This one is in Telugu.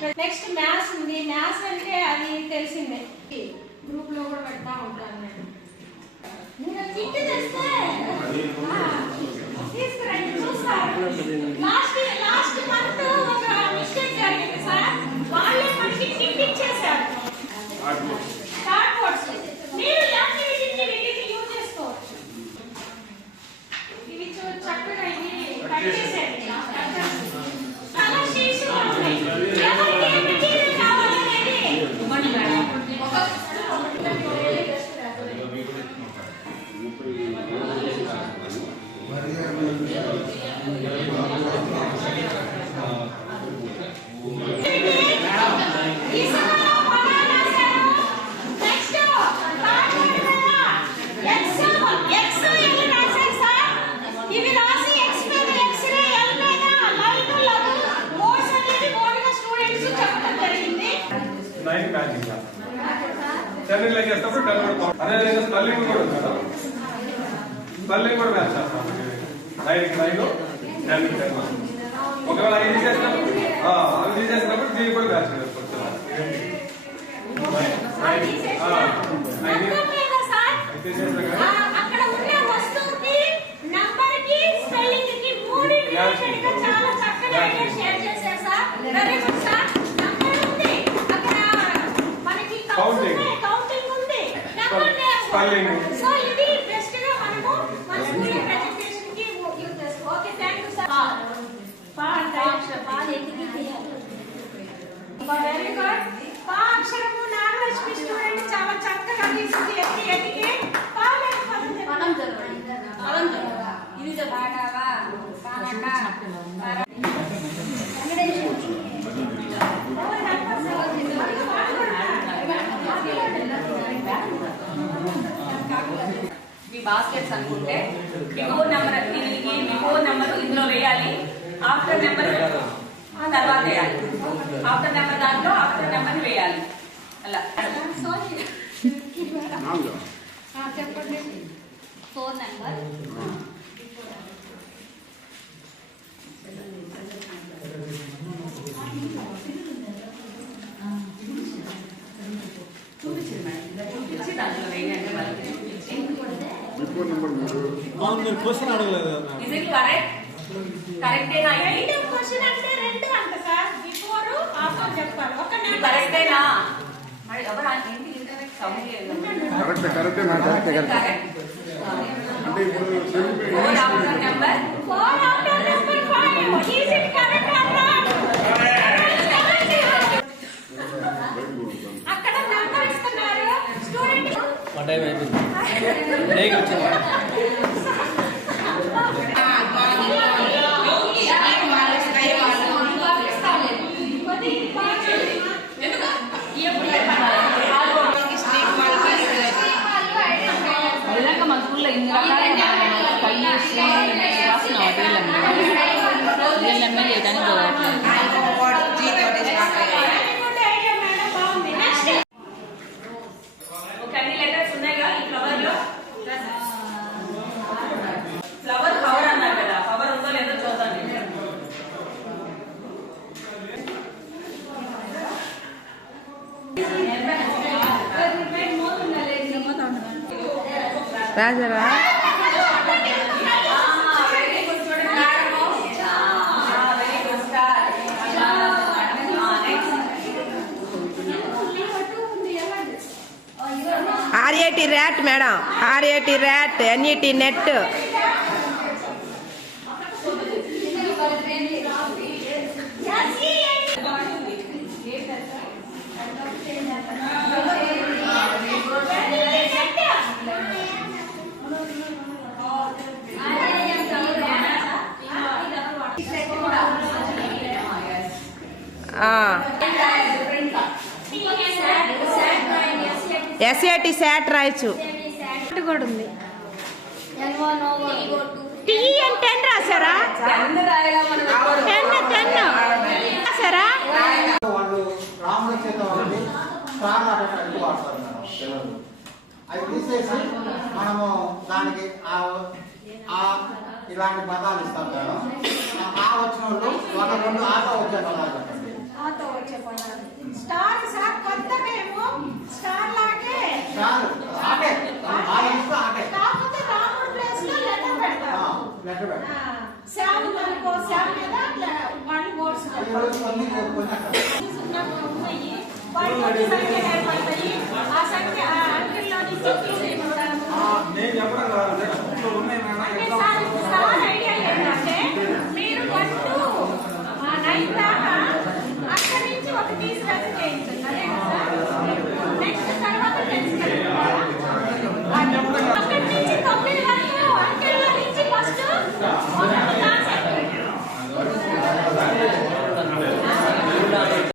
నెక్స్ట్ మ్యాథ్స్ ఉంది. మ్యాథ్స్ అంటే అది తెలిసిందే, గ్రూప్ లో కూడా పెడతా ఉంటాను నేను. మీరు చిట్టి తెస్తే తీసుకురండి చూస్తారు. లాస్ట్ మంత్ ఒక మిస్టేక్ జరిగింది సార్, వాళ్ళే మనకి చిట్టి ఇచ్చేసారు కార్డ్ బోర్డ్స్. మీరు వీటిని యూజ్ చేసుకోవచ్చు. ఇవి చక్కగా ఇవి కట్ చేసేయండి. చాలా శీర్షులు ఉన్నాయి. ఎవరికి ఏ మెటీరియల్ కావాలనేది ఇవ్వండి మేడం. చెన్నైలో చేసినప్పుడు అదే స్పెల్లింగ్ కూడా ఉంది కదా, స్పెల్లింగ్ కూడా మ్యాచ్ చేస్తాం. 9 ఒకవేళ ఇది చేసినప్పుడు అవి చేసినప్పుడు దీన్ని కూడా మ్యాచ్ చేసుకోవచ్చు. సో ఇది బెస్ట్ గా మనము మన స్కూల్ ప్రెజెంటేషన్ కి యూజ్ చేసుకో. Okay, thank you sir. Very good. పా అక్షరము నాగలక్ష్మి స్టూడెంట్ చాలా చక్కగా తీసుకుంది. ఎతికి పాలేని పదం ఇది బాగావా పానక మీ బాస్కెట్స్ అనుకుంటే బిఫోర్ నెంబర్ ఇందులో వేయాలి, ఆఫ్టర్ నెంబర్ తర్వాత వేయాలి, ఆఫ్టర్ నెంబర్ దాంట్లో ఆఫ్టర్ నెంబర్ వేయాలి. అలా చెప్పండి. 4 నెంబర్ క్వశ్చన్ అడగలేదు. కరెక్టేనా? క్వశ్చన్ అంటే 2 అంట సార్, బిఫోర్ ఆఫ్టర్ చెప్పాలి. ఒక కరెక్టేనా? కరెక్టే మేడం. అంటే ఇప్పుడు నెంబర్ అక్కడ నెంబర్ ఇస్తున్నారు స్టూడెంట్. టైం అయిపోయింది. మన స్కూల్లో ఇన్ని అన్ని లెటర్స్ ఉన్నాయిగా ఈ ఫ్లవర్ లో. ఫ్లవర్ కవర్ అన్నారు కదా, కవర్ ఉందో లేదో చూద్దాం. రాజరా RAT rat madam, RAT rat, NET net. SAT SAT రాయచ్చు కూడా ఉంది. టీ అంటే 10 రాసారా? 10 రాసారా? వాళ్ళు రాముల చేత వాళ్ళని స్టార్ ఆడటానికి వాడతారు మేడం పిల్లలు. అవి తీసేసి మనము దానికి ఇలాంటి పదాలు ఇస్తాం మేడం. ఆ వచ్చిన వాళ్ళు 1 2 ఆట వచ్చాను అలా చెప్పండి. రాతో వచ్చే పదాలు స్టార్ సార్ కొత్తగా ఏమో స్టార్ లాగే స్టార్ ఆటే ఆ ఇస్తా ఆటే కాకపోతే రాముడు ప్లేస్ లో లెటర్ పెడతారు లెటర్ పెట్ట శ్యామ్ అనుకో శ్యామ్ మీద వన్ వర్డ్స్ ఈ రోజు కొన్ని అక్కడ ఉన్నాయి వాళ్ళు కొన్ని సంఖ్య నేర్పాలి